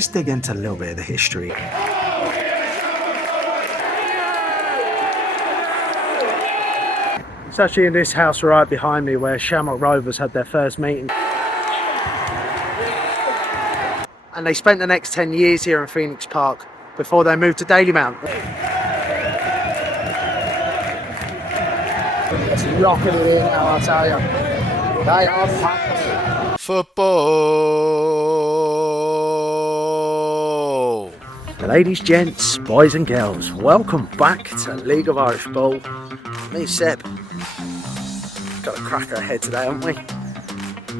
let's dig into a little bit of the history. It's actually in this house right behind me where Shamrock Rovers had their first meeting. And they spent the next 10 years here in Phoenix Park before they moved to Dalymount. It's rocking it in now, I'll tell you. They are fabulous. Football. Ladies, gents, boys and girls, welcome back to League of Irish Ball. Me, Seb. Got a cracker ahead today, haven't we?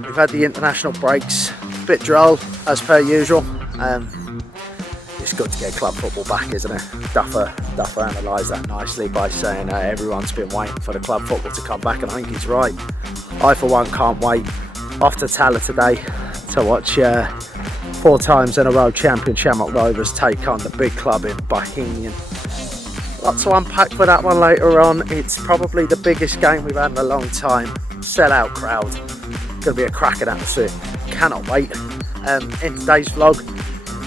We've had the international breaks, a bit droll as per usual. It's good to get club football back, isn't it? Duffer analysed that nicely by saying everyone's been waiting for the club football to come back, and I think he's right. I for one can't wait. Off to Tallaght today to watch 4 times in a row champion Shamrock Rovers take on the big club in Bohemian. Lots to unpack for that one later on. It's probably the biggest game we've had in a long time. Sell-out crowd. Going to be a cracking atmosphere. Cannot wait. In today's vlog,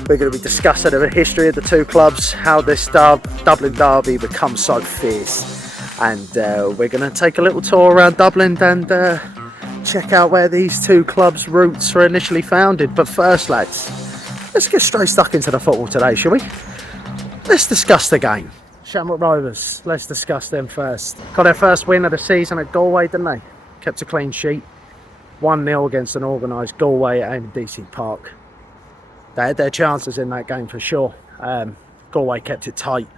we're going to be discussing the history of the two clubs, how this Dublin Derby becomes so fierce, and we're going to take a little tour around Dublin and check out where these two clubs' roots were initially founded. But first, lads, let's get straight stuck into the football today, shall we? Let's discuss the game. Shamrock Rovers, let's discuss them first. Got their first win of the season at Galway, didn't they? Kept a clean sheet. 1-0 against an organised Galway at DC Park. They had their chances in that game for sure. Galway kept it tight,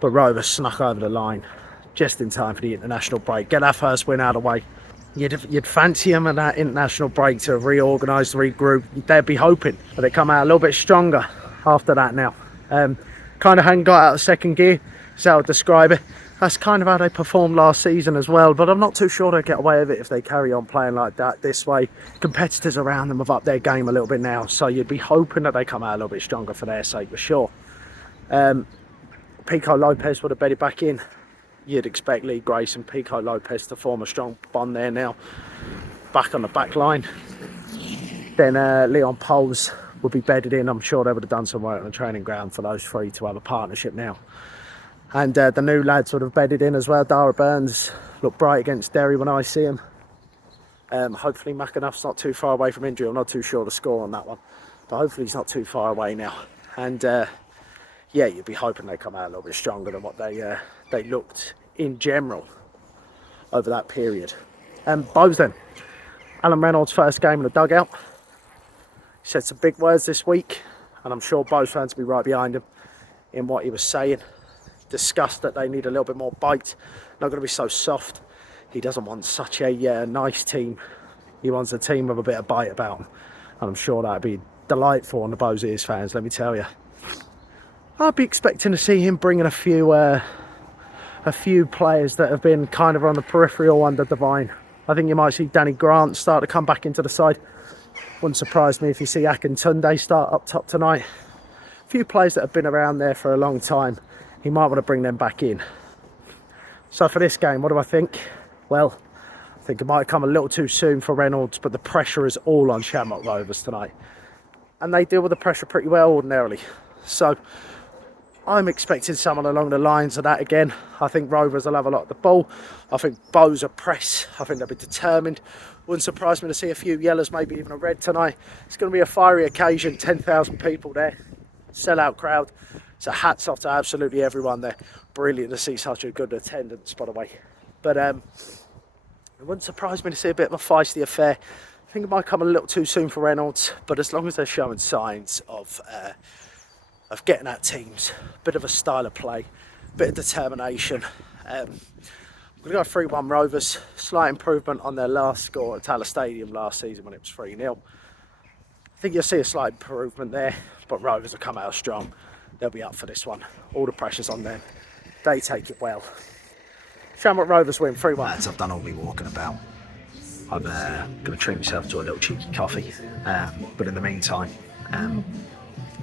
but Rovers snuck over the line just in time for the international break. Get that first win out of the way. You'd fancy them at that international break to have reorganised, regrouped. They'd be hoping, but they come out a little bit stronger after that now. Kind of hadn't got out of second gear, so I would describe it. That's kind of how they performed last season as well, but I'm not too sure they'll get away with it if they carry on playing like that this way. Competitors around them have upped their game a little bit now, so you'd be hoping that they come out a little bit stronger for their sake, for sure. Pico Lopez would have bedded back in. You'd expect Lee Grace and Pico Lopez to form a strong bond there now. Back on the back line. Then Leon Poles would be bedded in. I'm sure they would have done some work on the training ground for those three to have a partnership now. And the new lads would have bedded in as well. Dara Burns looked bright against Derry when I see him. Hopefully McAnuff's not too far away from injury. I'm not too sure the score on that one, but hopefully he's not too far away now. And yeah, you'd be hoping they come out a little bit stronger than what they looked in general over that period. Bows then. Alan Reynolds' first game in the dugout. He said some big words this week, and I'm sure Bows fans will be right behind him in what he was saying. Discussed that they need a little bit more bite, not going to be so soft. He doesn't want such a nice team. He wants a team with a bit of bite about him, and I'm sure that'd be delightful on the Bows Ears fans, let me tell you. I'd be expecting to see him bringing a few players that have been kind of on the peripheral under Devine. I think you might see Danny Grant start to come back into the side. Wouldn't surprise me if you see Akintunde start up top tonight. A few players that have been around there for a long time. He might want to bring them back in. So for this game, what do I think? Well, I think it might come a little too soon for Reynolds, but the pressure is all on Shamrock Rovers tonight. And they deal with the pressure pretty well ordinarily. So I'm expecting someone along the lines of that again. I think Rovers will have a lot of the ball. I think Bows will press. I think they'll be determined. Wouldn't surprise me to see a few yellows, maybe even a red tonight. It's going to be a fiery occasion, 10,000 people there. Sell-out crowd. So hats off to absolutely everyone there. Brilliant to see such a good attendance, by the way. But it wouldn't surprise me to see a bit of a feisty affair. I think it might come a little too soon for Reynolds, but as long as they're showing signs of getting at teams, a bit of a style of play, a bit of determination. I'm going to go 3-1 Rovers. Slight improvement on their last score at Tallaght Stadium last season when it was 3-0. I think you'll see a slight improvement there, but Rovers will come out strong. They'll be up for this one. All the pressure's on them. They take it well. Shamrock Rovers win 3-1. Lads, I've done all my walking about. I'm going to treat myself to a little cheeky coffee. But in the meantime,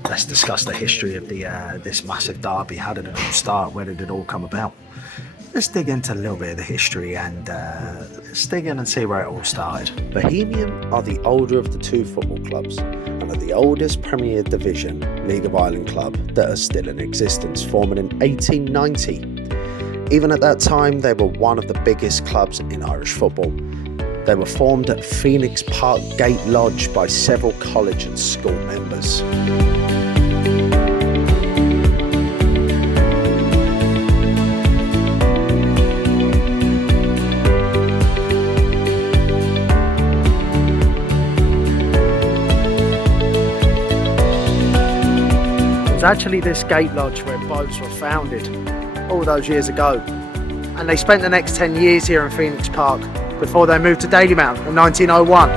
let's discuss the history of this massive derby. How did it all start? Where did it all come about? let's dig into a little bit of the history and let's dig in and see where it all started. Bohemian are the older of the two football clubs and are the oldest Premier Division League of Ireland club that are still in existence, forming in 1890. Even at that time, they were one of the biggest clubs in Irish football. They were formed at Phoenix Park Gate Lodge by several college and school members. It was actually this gate lodge where boats were founded all those years ago, and they spent the next 10 years here in Phoenix Park before they moved to Dalymount in 1901.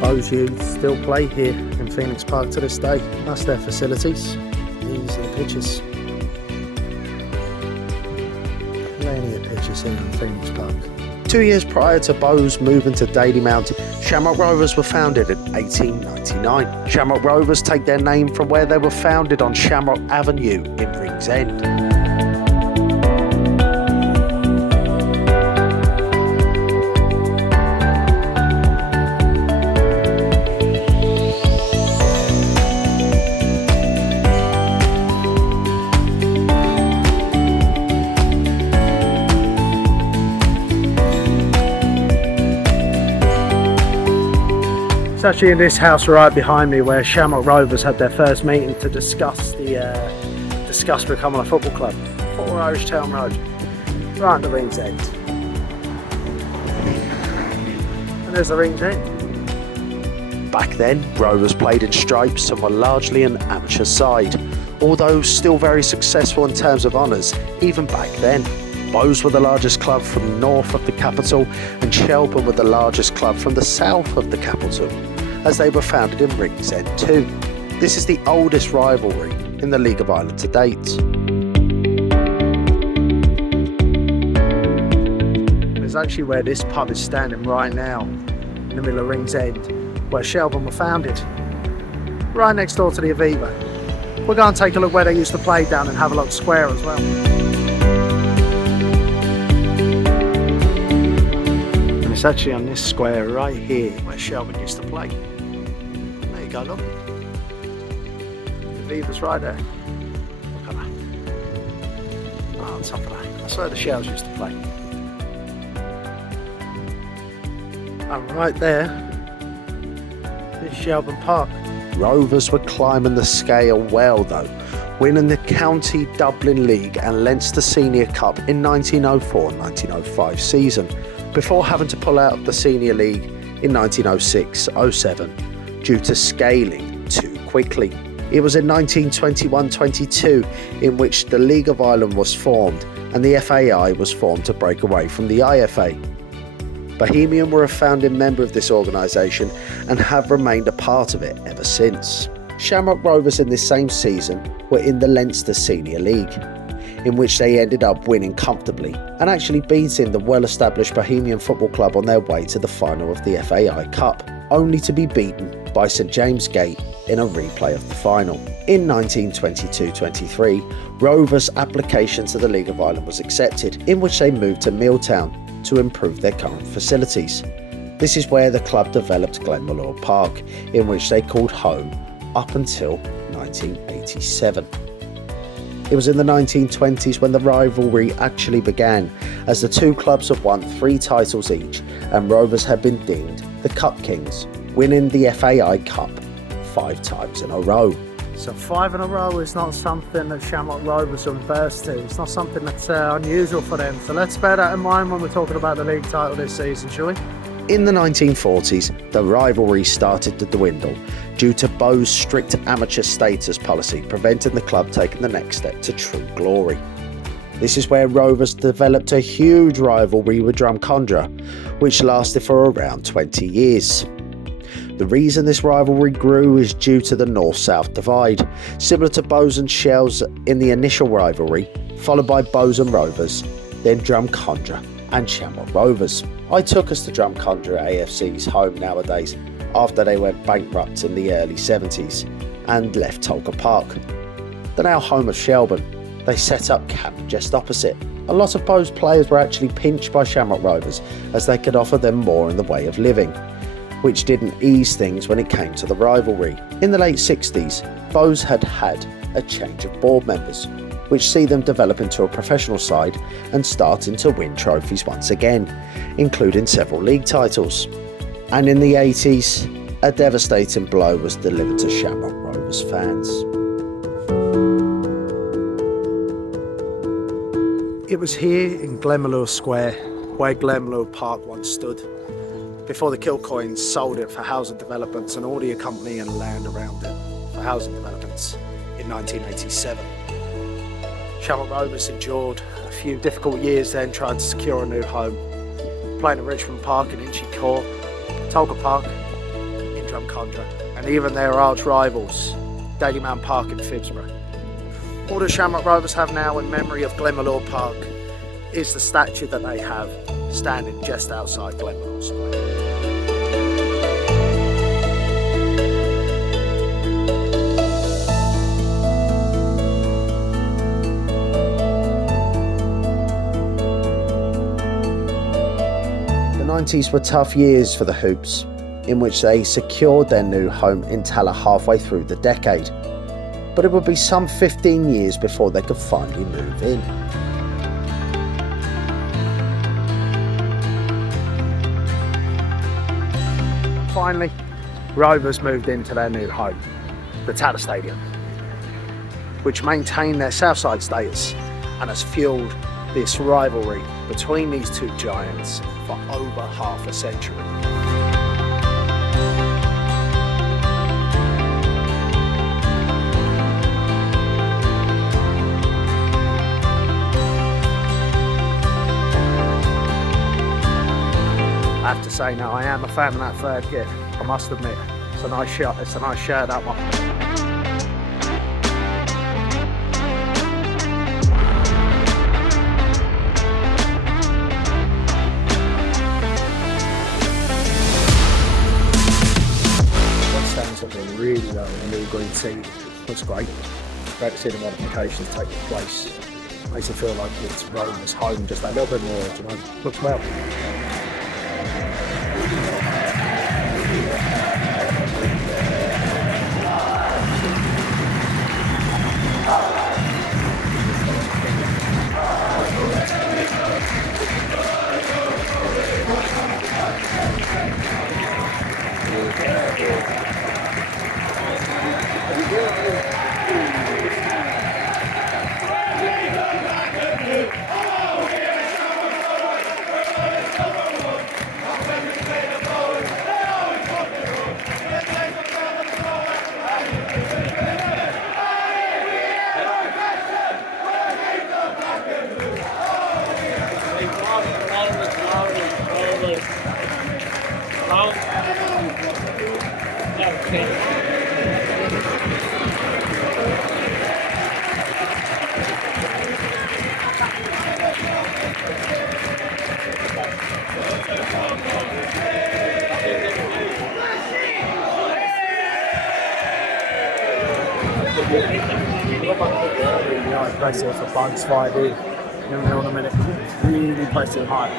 Those youths still play here in Phoenix Park to this day. That's their facilities. These are the pitches. Plenty of pitches here in Phoenix Park. 2 years prior to Bowes moving to Dalymount, Shamrock Rovers were founded in 1899. Shamrock Rovers take their name from where they were founded on Shamrock Avenue in Ringsend. It's actually in this house right behind me where Shamrock Rovers had their first meeting to discuss becoming a football club. 4 Irish Town Road, right at the Rings End. And there's the Rings End. Back then, Rovers played in stripes and were largely an amateur side, although still very successful in terms of honours, even back then. Bowes were the largest club from north of the capital, and Shelburne were the largest club from the south of the capital, as they were founded in Ringsend too. This is the oldest rivalry in the League of Ireland to date. It's actually where this pub is standing right now, in the middle of Ringsend, where Shelburne were founded, right next door to the Aviva. We're going to take a look where they used to play down and have a look square as well. It's actually on this square right here where Shelburne used to play. There you go, look. The Viva's right there. Look at that. Oh, on top of that. That's where the Shells used to play. And right there is Shelburne Park. Rovers were climbing the scale well though, winning the County Dublin League and Leinster Senior Cup in 1904-1905 season, before having to pull out of the Senior League in 1906-07 due to scaling too quickly. It was in 1921-22 in which the League of Ireland was formed and the FAI was formed to break away from the IFA. Bohemian were a founding member of this organisation and have remained a part of it ever since. Shamrock Rovers in this same season were in the Leinster Senior League, in which they ended up winning comfortably and actually beating the well-established Bohemian Football Club on their way to the final of the FAI Cup, only to be beaten by St James Gate in a replay of the final. In 1922-23, Rovers' application to the League of Ireland was accepted, in which they moved to Milltown to improve their current facilities. This is where the club developed Glenmalure Park, in which they called home up until 1987. It was in the 1920s when the rivalry actually began, as the two clubs have won 3 titles each, and Rovers had been deemed the Cup Kings, winning the FAI Cup 5 times in a row. So 5 in a row is not something that Shamrock Rovers are averse to. It's not something that's unusual for them. So let's bear that in mind when we're talking about the league title this season, shall we? In the 1940s, the rivalry started to dwindle due to Bowes' strict amateur status policy, preventing the club taking the next step to true glory. This is where Rovers developed a huge rivalry with Drumcondra, which lasted for around 20 years. The reason this rivalry grew is due to the north-south divide, similar to Bowes and Shells in the initial rivalry, followed by Bowes and Rovers, then Drumcondra and Shamrock Rovers. I took us to Drumcondra AFC's home nowadays after they went bankrupt in the early 70s and left Tolka Park. The now home of Shelbourne, they set up camp just opposite. A lot of Bows players were actually pinched by Shamrock Rovers as they could offer them more in the way of living, which didn't ease things when it came to the rivalry. In the late 60s, Bows had had a change of board members, which see them develop into a professional side and starting to win trophies once again, including several league titles. And in the 80s, a devastating blow was delivered to Shamrock Rovers fans. It was here in Glenmalure Square where Glenmalure Park once stood, before the Kilcoynes sold it for housing developments and all the accompanying land around it for housing developments in 1987. Shamrock Rovers endured a few difficult years then trying to secure a new home, playing at Richmond Park in Inchicore, Tolka Park in Drumcondra, and even their arch rivals, Dalymount Park in Phibsborough. All the Shamrock Rovers have now in memory of Glenmalure Park is the statue that they have standing just outside Glenmalure Square. The 90s were tough years for the Hoops, in which they secured their new home in Tallaght halfway through the decade. But it would be some 15 years before they could finally move in. Finally, Rovers moved into their new home, the Tallaght Stadium, which maintained their Southside status and has fuelled this rivalry between these two giants for over half a century. I have to say now, I am a fan of that third kit, I must admit. It's a nice shot, it's a nice shirt, that one. Stands looking really well in the new green tee. Looks great. Great to see the modifications taking place. Makes it feel like it's Rome's home just a little bit more, you know. Looks well. Really impressive for Bugs 5E. In a minute, really impressive height.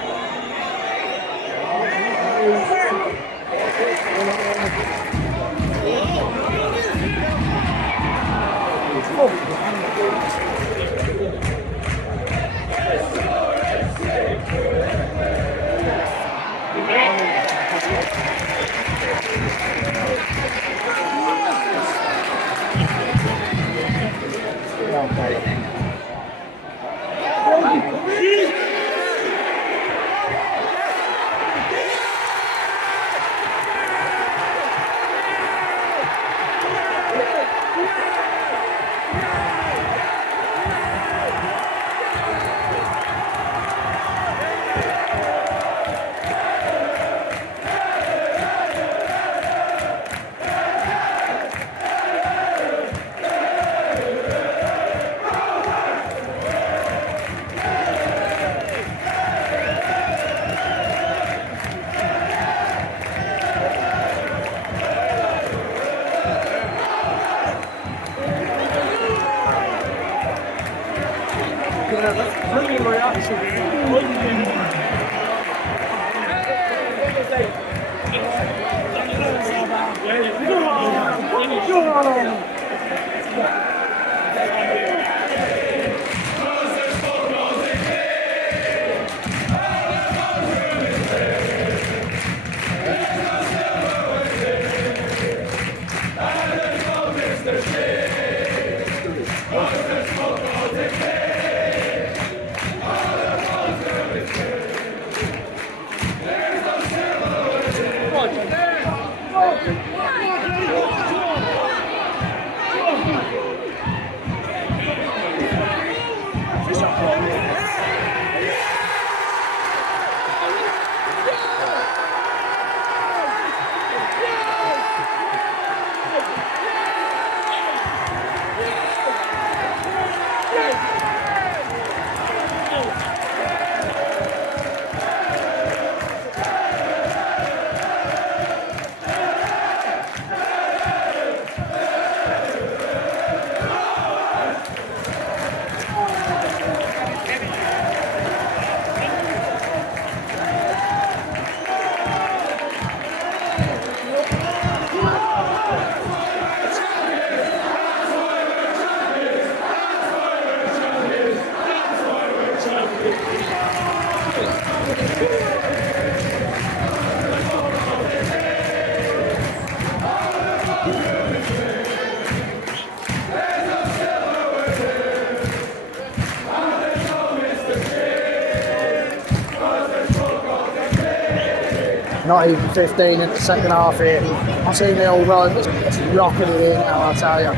Not even 15 in the second half here. I've seen the old Rovers rocking it in now, I tell you.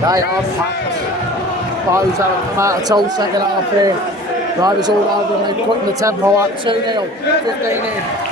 They are packed. Pyro's haven't come out at all second half here. Rovers all over them, they're putting the tempo up 2-0, 15 in.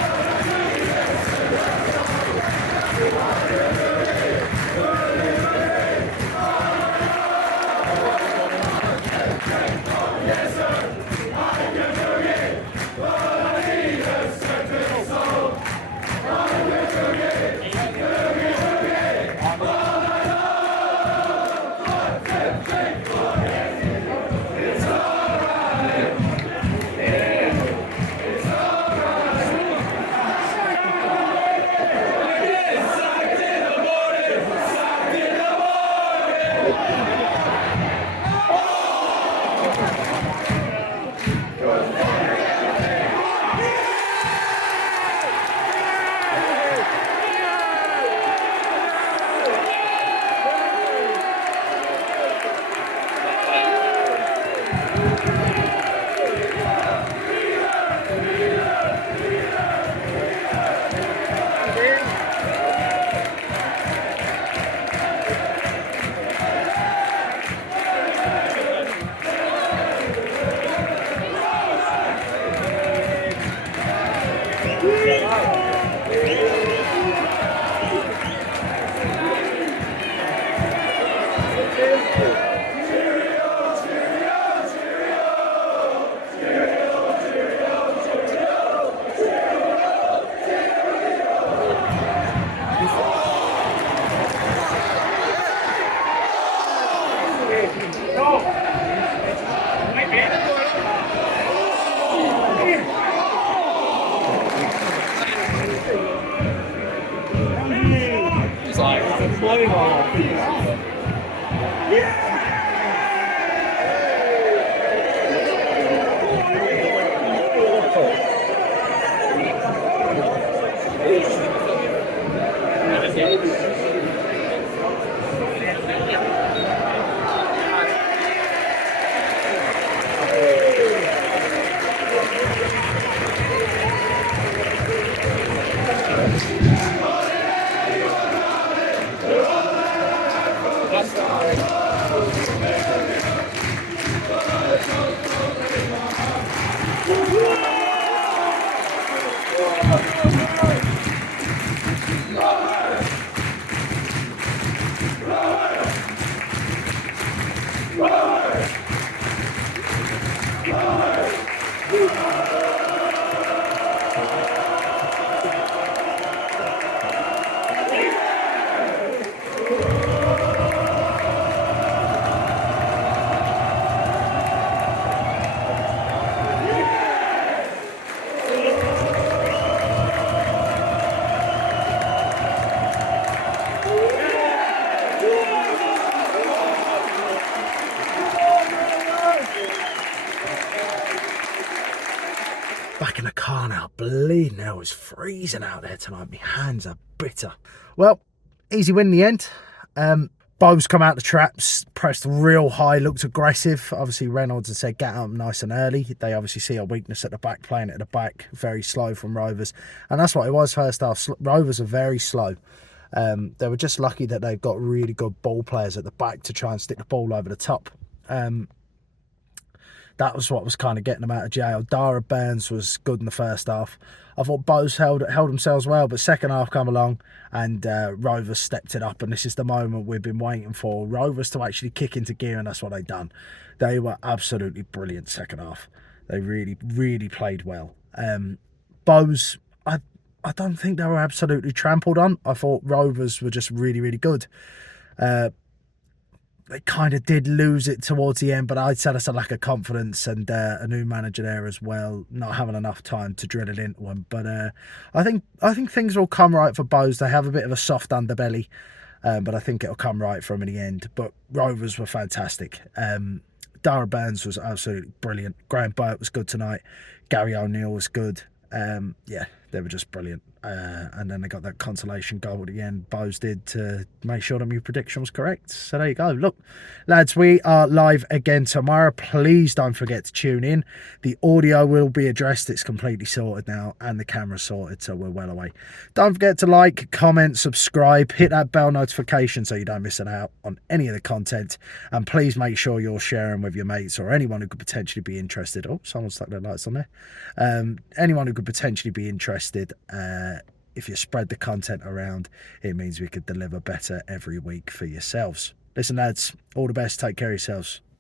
Back in the car now, bleeding hell, it's freezing out there tonight. My hands are bitter. Well, easy win in the end. Bows come out the traps, pressed real high, looked aggressive. Obviously, Reynolds had said get out nice and early. They obviously see a weakness at the back, playing it at the back, very slow from Rovers. And that's what it was first half. Rovers are very slow. They were just lucky that they've got really good ball players at the back to try and stick the ball over the top. That was what was kind of getting them out of jail. Dara Burns was good in the first half. I thought Bows held themselves well, but second half come along and Rovers stepped it up, and this is the moment we've been waiting for. Rovers to actually kick into gear, and that's what they've done. They were absolutely brilliant second half. They really, really played well. Bows, I don't think they were absolutely trampled on. I thought Rovers were just really, really good. They kind of did lose it towards the end, but I'd say that's a lack of confidence and a new manager there as well, not having enough time to drill it into them. But I think things will come right for Bows. They have a bit of a soft underbelly, but I think it'll come right for them in the end. But Rovers were fantastic. Dara Burns was absolutely brilliant. Graham Burt was good tonight. Gary O'Neill was good. Yeah, they were just brilliant. And then they got that consolation goal at the end, Bows did, to make sure that my prediction was correct. So there you go. Look, lads, we are live again tomorrow. Please don't forget to tune in. The audio will be addressed. It's completely sorted now, and the camera's sorted, so we're well away. Don't forget to like, comment, subscribe, hit that bell notification so you don't miss out on any of the content. And please make sure you're sharing with your mates or anyone who could potentially be interested. Oh, someone stuck their lights on there. Anyone who could potentially be interested. If you spread the content around, it means we could deliver better every week for yourselves. Listen, lads, all the best. Take care of yourselves.